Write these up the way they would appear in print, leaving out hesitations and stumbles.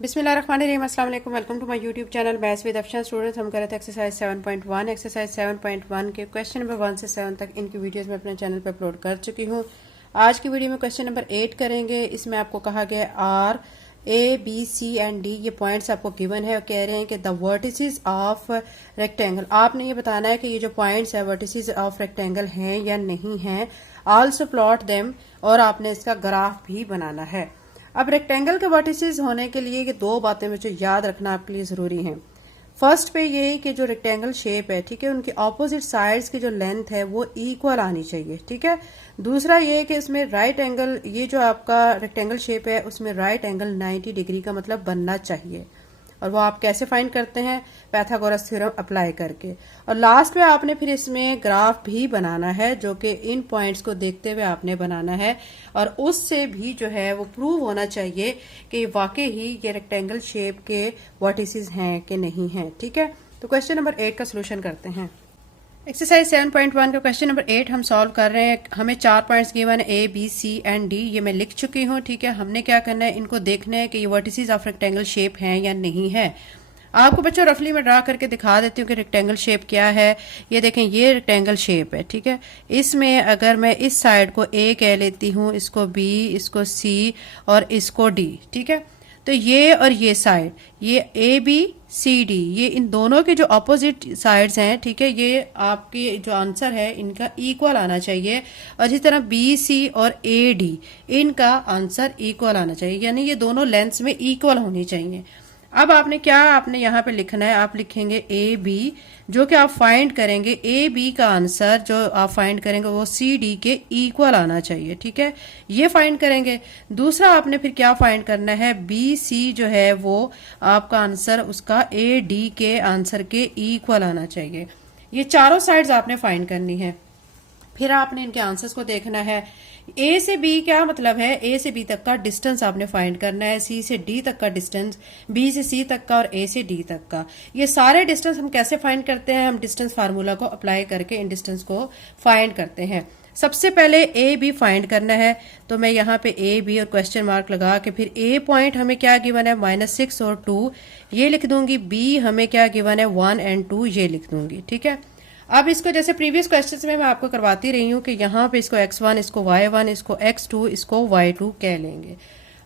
बिस्मिल्लाहिर्रहमानिर्रहीम, अस्सलाम वालेकुम। Welcome to my YouTube channel maths with Afshan. Students, हम कर रहे थे एक्सरसाइज 7.1। एक्सरसाइज 7.1 के क्वेश्चन नंबर 1 से 7 तक इनकी वीडियोस मैं अपने चैनल पर अपलोड कर चुकी हूँ। आज की वीडियो में क्वेश्चन नंबर 8 करेंगे। इसमें आपको कहा गया are A B C and D, ये पॉइंट्स आपको गिवन है और कह रहे हैं कि द वर्टिसेस ऑफ रेक्टेंगल, आपने ये बताना है कि ये जो पॉइंट्स है वर्टिसेस ऑफ रेक्टेंगल हैं या नहीं हैं। आल्सो प्लॉट देम, और आपने इसका ग्राफ भी बनाना है। अब रेक्टेंगल के वर्टिसेस होने के लिए ये दो बातें मुझे याद रखना आपके लिए जरूरी हैं। फर्स्ट पे ये कि जो रेक्टेंगल शेप है, ठीक है, उनकी ऑपोजिट साइड्स की जो लेंथ है वो इक्वल आनी चाहिए, ठीक है। दूसरा ये कि इसमें राइट एंगल, ये जो आपका रेक्टेंगल शेप है उसमें राइट एंगल 90 डिग्री का मतलब बनना चाहिए। और वो आप कैसे फाइंड करते हैं? पाइथागोरस थ्योरम अप्लाई करके। और लास्ट में आपने फिर इसमें ग्राफ भी बनाना है, जो कि इन पॉइंट्स को देखते हुए आपने बनाना है, और उससे भी जो है वो प्रूव होना चाहिए कि वाकई ही ये रेक्टेंगल शेप के वर्टिसेस हैं कि नहीं हैं, ठीक है। तो क्वेश्चन नंबर 8 का सोल्यूशन करते हैं। एक्सरसाइज 7.1 का क्वेश्चन नंबर 8 हम सॉल्व कर रहे हैं। हमें 4 पॉइंट्स गिवन है, A B C and D, ये मैं लिख चुकी हूँ, ठीक है। हमने क्या करना है, इनको देखना है कि ये वर्टिसेस ऑफ रेक्टेंगल शेप हैं या नहीं है। आपको बच्चों रफली में ड्रा करके दिखा देती हूँ कि रेक्टेंगल शेप क्या है। ये देखें, ये रेक्टेंगल शेप है, ठीक है। इसमें अगर मैं इस साइड को ए कह लेती हूँ, इसको बी, इसको सी और इसको डी, ठीक है। तो ये और ये साइड, ये ए बी सी डी, ये इन दोनों के जो अपोजिट साइड्स हैं, ठीक है, ये आपकी जो आंसर है इनका इक्वल आना चाहिए। और जिस तरह बी सी और ए डी, इनका आंसर इक्वल आना चाहिए, यानी ये दोनों लेंथ्स में इक्वल होनी चाहिए। अब आपने यहाँ पे लिखना है, आप लिखेंगे ए बी, जो कि आप फाइंड करेंगे ए बी का आंसर जो आप फाइंड करेंगे वो सी डी के इक्वल आना चाहिए, ठीक है। ये फाइंड करेंगे। दूसरा आपने फिर क्या फाइंड करना है, बी सी जो है वो आपका आंसर उसका ए डी के आंसर के इक्वल आना चाहिए। ये चारों साइड्स आपने फाइंड करनी है। फिर आपने इनके आंसर्स को देखना है। ए से बी क्या मतलब है, ए से बी तक का डिस्टेंस आपने फाइंड करना है, सी से डी तक का डिस्टेंस, बी से सी तक का और ए से डी तक का। ये सारे डिस्टेंस हम कैसे फाइंड करते हैं? हम डिस्टेंस फार्मूला को अप्लाई करके इन डिस्टेंस को फाइंड करते हैं। सबसे पहले ए बी फाइंड करना है, तो मैं यहाँ पे ए बी और क्वेश्चन मार्क लगा के फिर ए पॉइंट हमें क्या गिवन है, -6 और 2 ये लिख दूंगी। बी हमें क्या गिवन है, 1 और 2 ये लिख दूंगी, ठीक है। अब इसको जैसे प्रीवियस क्वेश्चंस में मैं आपको करवाती रही हूँ कि यहाँ पे इसको x1, इसको y1, इसको x2, इसको y2 कह लेंगे।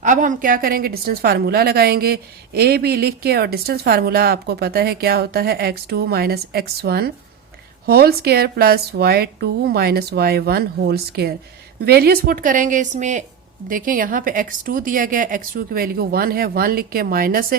अब हम क्या करेंगे, डिस्टेंस फार्मूला लगाएंगे। ए बी लिख के, और डिस्टेंस फार्मूला आपको पता है क्या होता है, x2 minus x1 whole square plus y2 minus y1 whole square. Values put करेंगे इसमें। देखें यहाँ पे x2 दिया गया, x2 की वैल्यू 1 है, 1 लिख के माइनस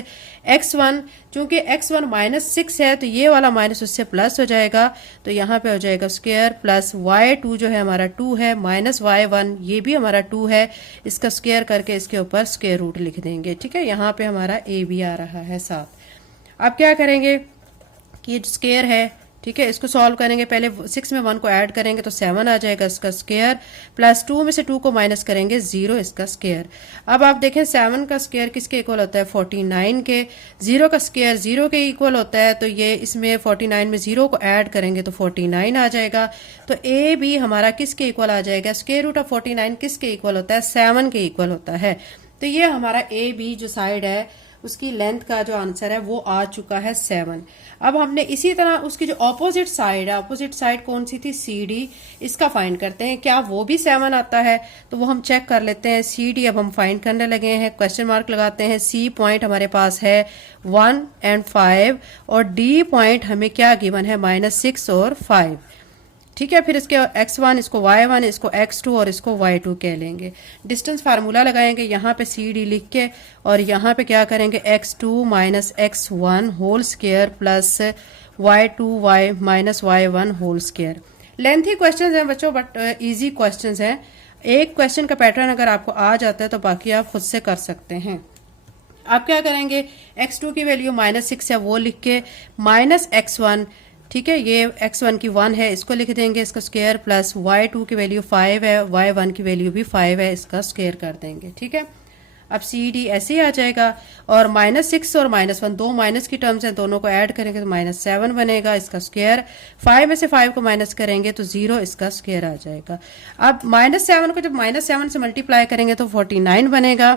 x1, चूंकि x1 -6 है तो ये वाला माइनस उससे प्लस हो जाएगा, तो यहाँ पे हो जाएगा स्क्वायर प्लस y2 जो है हमारा 2 है, माइनस y1 ये भी हमारा 2 है, इसका स्क्वायर करके इसके ऊपर स्क्वायर रूट लिख देंगे, ठीक है। यहाँ पे हमारा a भी आ रहा है साथ। अब क्या करेंगे कि ये स्क्वायर है, ठीक है, इसको सॉल्व करेंगे। पहले 6 में 1 को ऐड करेंगे तो 7 आ जाएगा इसका स्क्वायर, प्लस 2 में से 2 को माइनस करेंगे 0 इसका स्क्वायर। अब आप देखें 7 का स्क्वायर किसके इक्वल होता है, 49 के। 0 का स्क्वायर 0 के इक्वल होता है, तो ये इसमें 49 में 0 को ऐड करेंगे तो 49 आ जाएगा। तो ए बी हमारा किसके इक्वल आ जाएगा, स्क्वायर रूट ऑफ 49 किसके इक्वल होता है, 7 के इक्वल होता है। तो ये हमारा ए बी जो साइड है उसकी लेंथ का जो आंसर है वो आ चुका है 7। अब हमने इसी तरह उसकी जो ऑपोजिट साइड है, ऑपोजिट साइड कौन सी थी, सी डी, इसका फाइंड करते हैं, क्या वो भी 7 आता है? तो वो हम चेक कर लेते हैं। सी डी अब हम फाइंड करने लगे हैं, क्वेश्चन मार्क लगाते हैं। सी पॉइंट हमारे पास है 1 और 5, और डी पॉइंट हमें क्या गिवन है, -6 और 5, ठीक है। फिर इसके x1, इसको y1, इसको x2 और इसको y2 कह लेंगे। डिस्टेंस फार्मूला लगाएंगे यहाँ पे सी डी लिख के, और यहाँ पे क्या करेंगे, x2 minus x1 whole square plus y2 y minus y1 whole square. Lengthy questions हैं बच्चों, बट इजी क्वेश्चंस हैं। एक क्वेश्चन का पैटर्न अगर आपको आ जाता है तो बाकी आप खुद से कर सकते हैं। आप क्या करेंगे, x2 की वैल्यू -6 है वो लिख के, माइनस x1, ठीक है, ये x1 की 1 है, इसको लिख देंगे, इसका स्क्वायर प्लस y2 की वैल्यू 5 है, y1 की वैल्यू भी 5 है, इसका स्क्वायर कर देंगे, ठीक है। अब सी डी ऐसे ही आ जाएगा, और -6 और -1 दो माइनस की टर्म्स हैं, दोनों को ऐड करेंगे तो -7 बनेगा, इसका स्क्वायर। 5 में से 5 को माइनस करेंगे तो 0 इसका स्क्वायर आ जाएगा। अब -7 को जब -7 से मल्टीप्लाई करेंगे तो 49 बनेगा,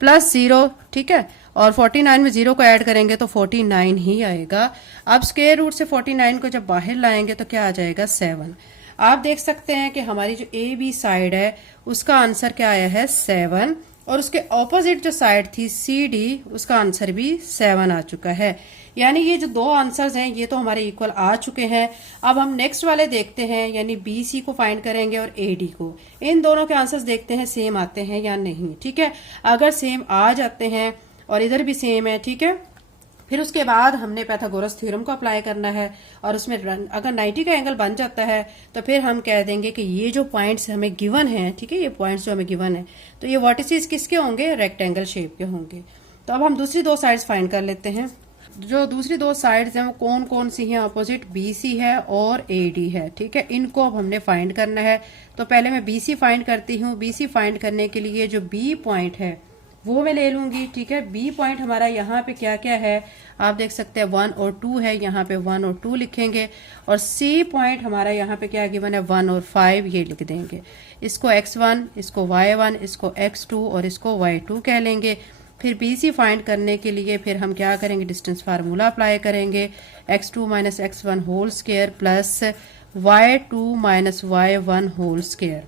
प्लस 0, ठीक है। और 49 में 0 को ऐड करेंगे तो 49 ही आएगा। अब स्क्वायर रूट से 49 को जब बाहर लाएंगे तो क्या आ जाएगा 7। आप देख सकते हैं कि हमारी जो ए बी साइड है उसका आंसर क्या आया है 7, और उसके ऑपोजिट जो साइड थी सी डी उसका आंसर भी 7 आ चुका है। यानी ये जो दो आंसर्स हैं ये तो हमारे इक्वल आ चुके हैं। अब हम नेक्स्ट वाले देखते हैं, यानी बी सी को फाइंड करेंगे और ए डी को। इन दोनों के आंसर्स देखते हैं सेम आते हैं या नहीं। ठीक है, अगर सेम आ जाते हैं और इधर भी सेम है, ठीक है, फिर उसके बाद हमने पाइथागोरस थ्योरम को अप्लाई करना है, और उसमें अगर 90 का एंगल बन जाता है तो फिर हम कह देंगे कि ये जो पॉइंट्स हमें गिवन हैं, ठीक है, ये पॉइंट्स जो हमें गिवन है तो ये वर्टिसेस किसके होंगे, रेक्टेंगल शेप के होंगे। तो अब हम दूसरी दो साइड्स फाइंड कर लेते हैं। जो दूसरी दो साइड्स हैं वो कौन कौन सी हैं, अपोजिट BC है और AD है। ठीक है, इनको अब हमने फाइंड करना है। तो पहले मैं BC फाइंड करती हूँ। BC फाइंड करने के लिए जो B पॉइंट है वो मैं ले लूंगी। ठीक है, B पॉइंट हमारा यहाँ पे क्या क्या है आप देख सकते हैं 1 और 2 है, यहाँ पे 1 और 2 लिखेंगे। और C पॉइंट हमारा यहाँ पे क्या गिवन है 1 और 5, ये लिख देंगे। इसको x1, इसको y1, इसको x2 और इसको y2 कह लेंगे। फिर BC फाइंड करने के लिए फिर हम क्या करेंगे, डिस्टेंस फार्मूला अप्लाई करेंगे, x2 minus x1 whole square plus y2 minus y1 whole square.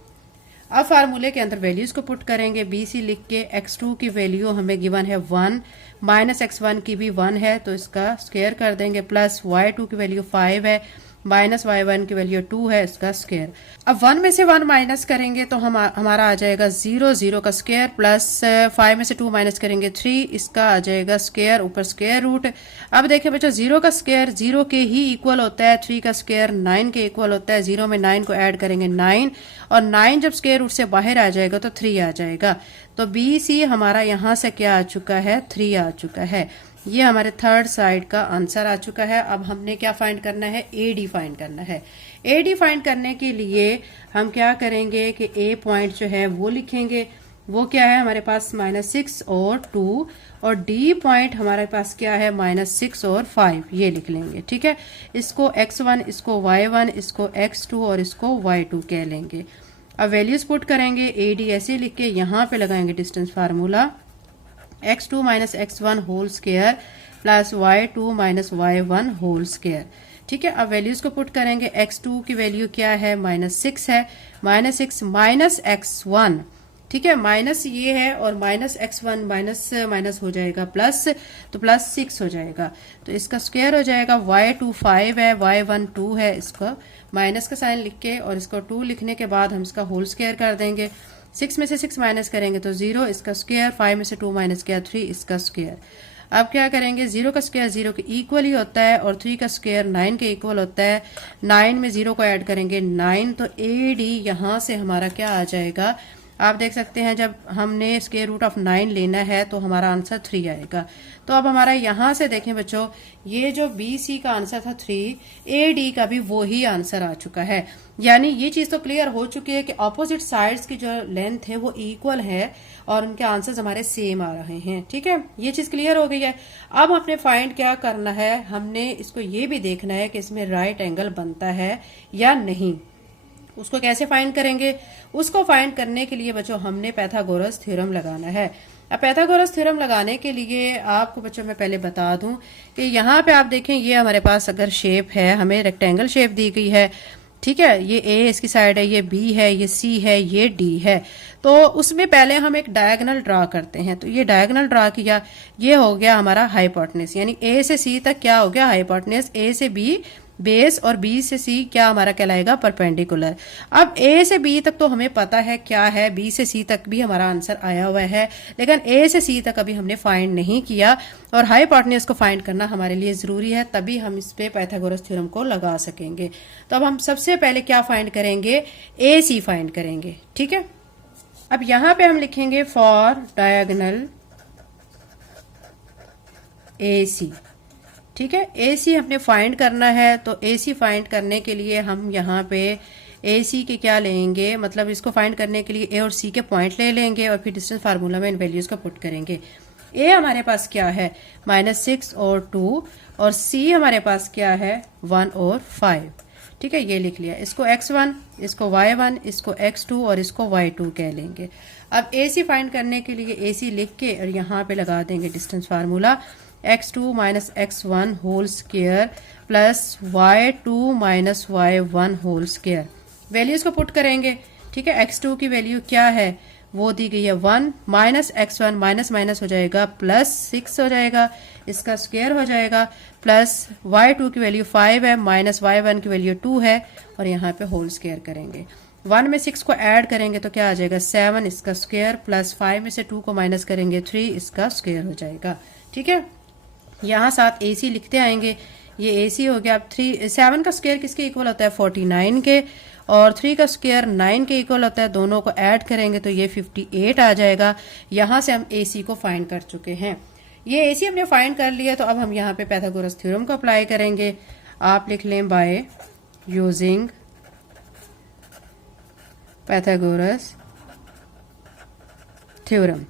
अब फार्मूले के अंदर वैल्यूज को पुट करेंगे। BC लिख के x2 की वैल्यू हमें गिवन है 1, माइनस x1 की भी 1 है तो इसका स्क्वायर कर देंगे, प्लस y2 की वैल्यू 5 है, माइनस y1 की वैल्यू 2 है, इसका स्क्वायर। अब 1 में से 1 माइनस करेंगे तो हमारा आ जाएगा 0, 0 का स्क्वायर, प्लस 5 में से 2 माइनस करेंगे 3, इसका आ जाएगा स्क्वायर, ऊपर स्क्वायर रूट। अब देखिए बच्चों 0 का स्क्वायर 0 के ही इक्वल होता है, 3 का स्क्वायर 9 के इक्वल होता है। 0 में 9 को ऐड करेंगे 9, और 9 जब स्क्वायर रूट से बाहर आ जाएगा तो 3 आ जाएगा। तो BC हमारा यहाँ से क्या आ चुका है 3 आ चुका है। ये हमारे थर्ड साइड का आंसर आ चुका है। अब हमने क्या फाइंड करना है, AD फाइंड करना है। AD फाइंड करने के लिए हम क्या करेंगे कि A पॉइंट जो है वो लिखेंगे, वो क्या है हमारे पास -6 और 2, और D पॉइंट हमारे पास क्या है -6 और 5, ये लिख लेंगे। ठीक है, इसको x1, इसको y1, इसको x2 और इसको y2 कह लेंगे। अब वैल्यूज पुट करेंगे, AD ऐसे लिख के यहाँ पे लगाएंगे distance formula, x2 minus x1 whole square plus y2 minus y1 whole square. ठीक है, अब वैल्यूज को पुट करेंगे। x2 की वैल्यू क्या है -6 है, -6 माइनस x1, ठीक है, माइनस ये है और माइनस x1 माइनस माइनस हो जाएगा प्लस, तो प्लस 6 हो जाएगा, तो इसका स्क्वायर हो जाएगा। y2 5 है, y1 2 है, इसका माइनस का साइन लिख के और इसको 2 लिखने के बाद हम इसका होल स्क्वायर कर देंगे। 6 में से 6 माइनस करेंगे तो 0, इसका स्क्वायर, 5 में से 2 माइनस किया 3, इसका स्क्वायर। अब क्या करेंगे, 0 का स्क्वायर 0 के इक्वल ही होता है और 3 का स्क्वायर 9 के इक्वल होता है। 9 में 0 को ऐड करेंगे 9, तो AD यहाँ से हमारा क्या आ जाएगा, आप देख सकते हैं जब हमने स्क्वायर रूट ऑफ 9 लेना है तो हमारा आंसर 3 आएगा। तो अब हमारा यहाँ से देखें बच्चों, ये जो BC का आंसर था 3, AD का भी वो ही आंसर आ चुका है। यानी ये चीज तो क्लियर हो चुकी है कि ऑपोजिट साइड्स की जो लेंथ है वो इक्वल है और उनके आंसर्स हमारे सेम आ रहे हैं। ठीक है, ये चीज क्लियर हो गई है। अब हमने फाइंड क्या करना है, हमने इसको ये भी देखना है कि इसमें राइट एंगल बनता है या नहीं। उसको कैसे फाइंड करेंगे, उसको फाइंड करने के लिए बच्चों हमने पाइथागोरस थ्योरम लगाना है। अब पाइथागोरस थ्योरम लगाने के लिए आपको बच्चों मैं पहले बता दूं कि यहाँ पे आप देखें ये हमारे पास अगर शेप है, हमें रेक्टेंगल शेप दी गई है। ठीक है, ये A इसकी साइड है, ये B है, ये C है, ये D है। तो उसमें पहले हम एक डायगोनल ड्रा करते हैं। तो ये डायगोनल ड्रा किया, ये हो गया हमारा हाइपोटेनस, यानी A से C तक क्या हो गया हाइपोटेनस, A से B बेस और B से C क्या हमारा कहलाएगा परपेंडिकुलर। अब A से B तक तो हमें पता है क्या है, B से C तक भी हमारा आंसर आया हुआ है, लेकिन A से C तक अभी हमने फाइंड नहीं किया और हाइपोटेनस को फाइंड करना हमारे लिए जरूरी है, तभी हम इस पे पाइथागोरस थ्योरम को लगा सकेंगे। तो अब हम सबसे पहले क्या फाइंड करेंगे, AC फाइंड करेंगे। ठीक है, अब यहां पे हम लिखेंगे फॉर डायगोनल AC। ठीक है, AC हमने फाइंड करना है, तो AC फाइंड करने के लिए हम यहाँ पे AC के क्या लेंगे, मतलब इसको फाइंड करने के लिए A और C के पॉइंट ले लेंगे और फिर डिस्टेंस फार्मूला में इन वैल्यूज को पुट करेंगे। A हमारे पास क्या है -6 और 2, और C हमारे पास क्या है 1 और 5। ठीक है, ये लिख लिया। इसको x1, इसको y1, इसको x2 और इसको y2 कह लेंगे। अब AC फाइंड करने के लिए AC लिख के और यहाँ पे लगा देंगे distance formula x2 minus x1 whole square plus y2 minus y1 whole square. Values को पुट करेंगे, ठीक है। x2 की वैल्यू क्या है, वो दी गई है 1 माइनस x1 माइनस माइनस हो जाएगा प्लस 6 हो जाएगा, इसका स्क्वायर हो जाएगा, प्लस y2 की वैल्यू 5 है माइनस y1 की वैल्यू 2 है और यहाँ पे होल स्क्वायर करेंगे। 1 में 6 को ऐड करेंगे तो क्या आ जाएगा 7 इसका स्क्वायर, प्लस 5 में से 2 को माइनस करेंगे 3 इसका स्क्वायर हो जाएगा, ठीक है। यहाँ साथ AC लिखते आएंगे, ये AC हो गया। अब 7 का स्क्वायर किसके इक्वल होता है 49 के, और 3 का स्क्वायर 9 के इक्वल होता है, दोनों को ऐड करेंगे तो ये 58 आ जाएगा। यहाँ से हम AC को फाइंड कर चुके हैं। ये AC हमने फाइंड कर लिया, तो अब हम यहाँ पे पाइथागोरस थ्योरम को अप्लाई करेंगे। आप लिख लें बाय यूजिंग पाइथागोरस थ्योरम।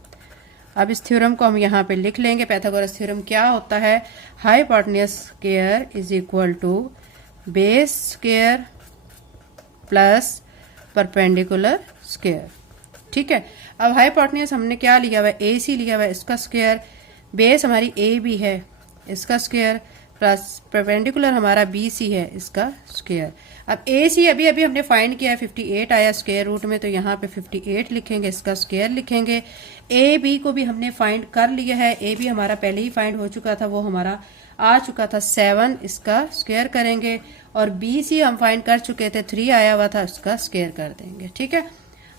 अब इस थ्योरम को हम यहाँ पे लिख लेंगे। पाइथागोरस थ्योरम क्या होता है, hypotenuse square is equal to base square plus perpendicular square, ठीक है। अब हाइपोटेन्यूज हमने क्या लिया हुआ है, AC लिया हुआ है, इसका स्क्वायर, बेस हमारी AB है, इसका स्क्वायर, प्लस परपेंडिकुलर हमारा BC है, इसका स्क्वायर। अब AC अभी अभी हमने फाइंड किया है 58 आया स्क्वायर रूट में, तो यहाँ पे 58 लिखेंगे, इसका स्क्वायर लिखेंगे। AB को भी हमने फाइंड कर लिया है, AB हमारा पहले ही फाइंड हो चुका था, वो हमारा आ चुका था 7, इसका स्क्वायर करेंगे, और BC हम फाइंड कर चुके थे 3 आया हुआ था, उसका स्क्वायर कर देंगे, ठीक है।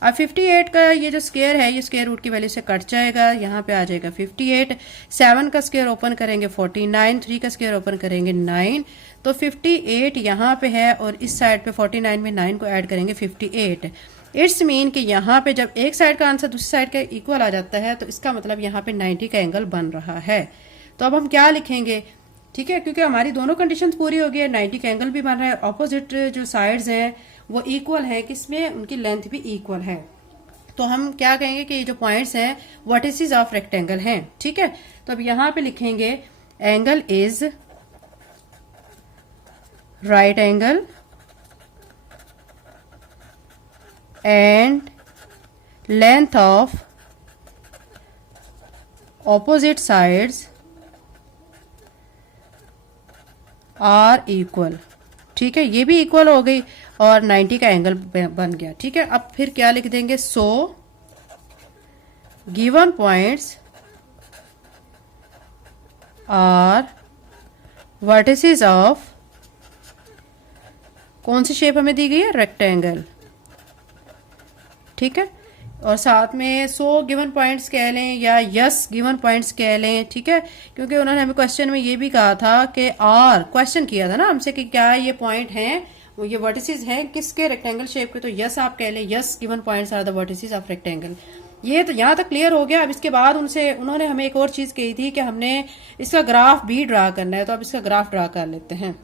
अब 58 का ये जो स्क्वायर है ये स्क्वायर रूट की वैल्यू से कट जाएगा, यहाँ पे आ जाएगा 58। 7 का स्क्वायर ओपन करेंगे 49, 3 का स्क्वायर ओपन करेंगे 9, तो 58 यहाँ पे है, और इस साइड पे 49 में 9 को ऐड करेंगे 58। इट्स मीन कि यहाँ पे जब एक साइड का आंसर दूसरी साइड का इक्वल आ जाता है, तो इसका मतलब यहाँ पे 90 का एंगल बन रहा है। तो अब हम क्या लिखेंगे, ठीक है, क्योंकि हमारी दोनों कंडीशंस पूरी हो गई है, 90 का एंगल भी बन रहा है, ऑपोजिट जो साइड्स हैं वो इक्वल है, किसमें, उनकी लेंथ भी इक्वल है। तो हम क्या कहेंगे कि ये जो पॉइंट्स हैं वर्टिसेस ऑफ रेक्टेंगल हैं, ठीक है। तो अब यहाँ पे लिखेंगे angle is right angle and length of opposite sides are equal, ठीक है, ये भी इक्वल हो गई और 90 का एंगल बन गया, ठीक है। अब फिर क्या लिख देंगे, so given points are vertices of, कौन सी शेप हमें दी गई है, रेक्टेंगल, ठीक है। और साथ में 100 गिवन पॉइंट्स कह लें या यस गिवन पॉइंट्स कह लें, ठीक है, क्योंकि उन्होंने हमें क्वेश्चन में ये भी कहा था कि आर, क्वेश्चन किया था ना हमसे कि क्या ये पॉइंट हैं, वो ये वर्टिसेस हैं किसके, रेक्टेंगल शेप के, तो यस आप कह लें, yes given points are the vertices of rectangle. ये तो यहाँ तक क्लियर हो गया। अब इसके बाद उन्होंने हमें एक और चीज कही थी कि हमने इसका ग्राफ भी ड्रा करना है, तो अब इसका ग्राफ ड्रा कर लेते हैं।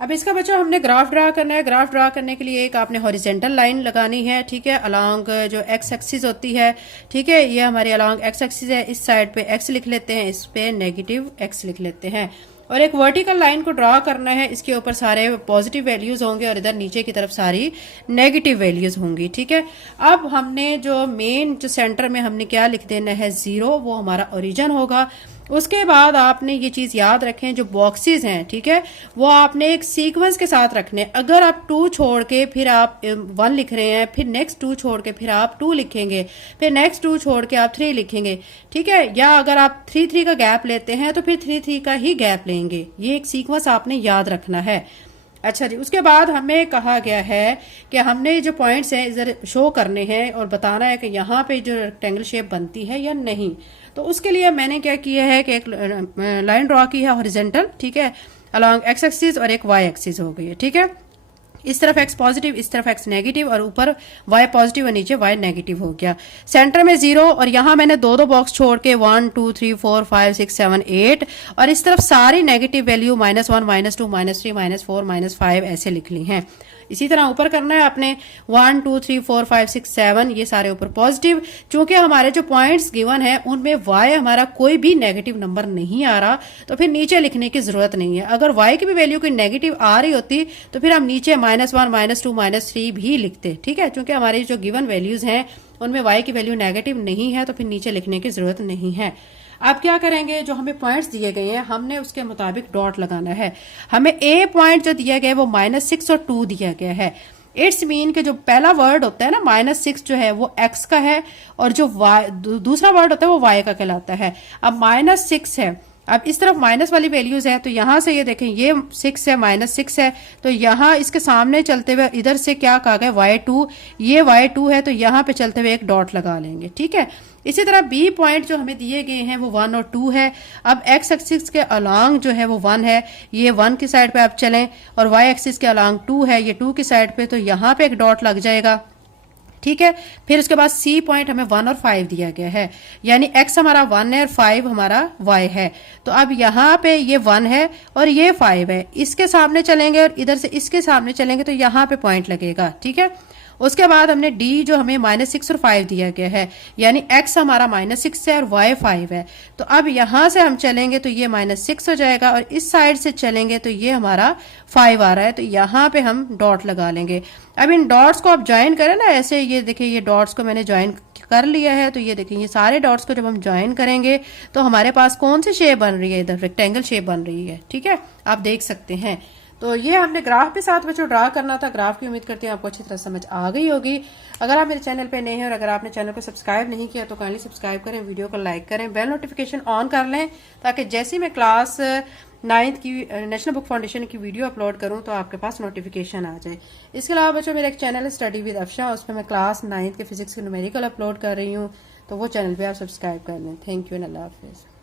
अब इसका बच्चों हमने ग्राफ ड्रा करना है। ग्राफ ड्रा करने के लिए एक आपने हॉरिजेंटल लाइन लगानी है, ठीक है, अलोंग जो एक्स एक्सिस होती है, ठीक है, ये हमारी अलोंग एक्स एक्सिस है, इस साइड पे एक्स लिख लेते हैं, इस पे नेगेटिव एक्स लिख लेते हैं, और एक वर्टिकल लाइन को ड्रा करना है, इसके ऊपर सारे पॉजिटिव वैल्यूज होंगे और इधर नीचे की तरफ सारी नेगेटिव वैल्यूज होंगी, ठीक है। अब हमने जो मेन जो सेंटर में हमने क्या लिख देना है 0, वो हमारा ओरिजिन होगा। उसके बाद आपने ये चीज याद रखें, जो बॉक्सेस हैं, ठीक है, वो आपने एक सीक्वेंस के साथ रखने। अगर आप 2 छोड़ के फिर आप 1 लिख रहे हैं, फिर नेक्स्ट 2 छोड़ के फिर आप 2 लिखेंगे, फिर नेक्स्ट 2 छोड़ के आप 3 लिखेंगे, ठीक है, या अगर आप 3-3 का गैप लेते हैं तो फिर 3-3 का ही गैप लेंगे। ये एक सीक्वेंस आपने याद रखना है। अच्छा जी, उसके बाद हमें कहा गया है कि हमने जो पॉइंट्स हैं इधर शो करने हैं और बताना है कि यहाँ पे जो रेक्टेंगल शेप बनती है या नहीं। तो उसके लिए मैंने क्या किया है कि एक लाइन ड्रॉ की है हॉरिजेंटल, ठीक है, अलोंग एक्स एक्सिस और एक वाई एक्सिस हो गई है, ठीक है। इस तरफ एक्स पॉजिटिव, इस तरफ एक्स नेगेटिव, और ऊपर वाई पॉजिटिव और नीचे वाई नेगेटिव हो गया। सेंटर में 0, और यहाँ मैंने 2-2 बॉक्स छोड़ के 1 2 3 4 5 6 7 8, और इस तरफ सारी नेगेटिव वैल्यू -1 -2 -3 -4 -5 ऐसे लिख ली हैं। इसी तरह ऊपर करना है आपने 1 2 3 4 5 6 7, ये सारे ऊपर पॉजिटिव। चूंकि हमारे जो पॉइंट्स गिवन है उनमें वाई हमारा कोई भी नेगेटिव नंबर नहीं आ रहा, तो फिर नीचे लिखने की जरूरत नहीं है। अगर वाई की भी वैल्यू कोई नेगेटिव आ रही होती तो फिर हम नीचे -1 -2 -3 भी लिखते, ठीक है, क्योंकि हमारी जो गिवन वैल्यूज हैं उनमें y की वैल्यू नेगेटिव नहीं है तो फिर नीचे लिखने की जरूरत नहीं है। अब क्या करेंगे, जो हमें पॉइंट्स दिए गए हैं हमने उसके मुताबिक डॉट लगाना है। हमें ए पॉइंट जो दिया गया है वो -6 और 2 दिया गया है। इट्स मीन के जो पहला वर्ड होता है ना -6 जो है वो x का है और जो y दूसरा वर्ड होता है वो y का कहलाता है। अब -6 है, अब इस तरफ माइनस वाली वैल्यूज है तो यहां से ये देखें ये 6 है -6 है तो यहां इसके सामने चलते हुए इधर से क्या कहा गया y2, ये y2 है तो यहां पे चलते हुए एक डॉट लगा लेंगे, ठीक है। इसी तरह बी पॉइंट जो हमें दिए गए हैं वो 1 और 2 है। अब एक्स एक्सिस के अलोंग जो है वो 1 है, ये 1 की साइड पे आप चलें और वाई एक्सिस के अलोंग 2 है, ये 2 की साइड पे, तो यहां पे एक डॉट लग जाएगा, ठीक है। फिर उसके बाद सी पॉइंट हमें 1 और 5 दिया गया है, यानी x हमारा 1 है और 5 हमारा y है। तो अब यहाँ पे ये 1 है और ये 5 है, इसके सामने चलेंगे और इधर से इसके सामने चलेंगे तो यहाँ पे पॉइंट लगेगा, ठीक है। उसके बाद हमने d जो हमें -6 और 5 दिया गया है, यानी x हमारा -6 है और y 5 है। तो अब यहां से हम चलेंगे तो ये -6 हो जाएगा और इस साइड से चलेंगे तो ये हमारा 5 आ रहा है, तो यहाँ पे हम डॉट लगा लेंगे। अब इन डॉट्स को आप ज्वाइन करें ना ऐसे, ये देखिए ये डॉट्स को मैंने ज्वाइन कर लिया है, तो ये देखिए ये सारे डॉट्स को जब हम ज्वाइन करेंगे तो हमारे पास कौन सी शेप बन रही है, इधर रेक्टेंगल शेप बन रही है, ठीक है, आप देख सकते हैं। तो ये हमने ग्राफ के साथ बच्चों ड्रा करना था। ग्राफ की उम्मीद करती हूँ आपको अच्छी तरह समझ आ गई होगी। अगर आप मेरे चैनल पे नए हैं और अगर आपने चैनल को सब्सक्राइब नहीं किया तो काइंडली सब्सक्राइब करें, वीडियो को लाइक करें, बेल नोटिफिकेशन ऑन कर लें ताकि जैसे मैं क्लास 9th की नेशनल बुक फाउंडेशन की वीडियो अपलोड करूं तो आपके पास नोटिफिकेशन आ जाए। इसके अलावा बच्चों मेरा एक चैनल है स्टडी विद अफशा, उस पर मैं क्लास 9th के फिजिक्स के न्यूमेरिकल अपलोड कर रही हूँ, तो वो चैनल पे आप सब्सक्राइब कर लें। थैंक यू एंड अल्लाह हाफिज़।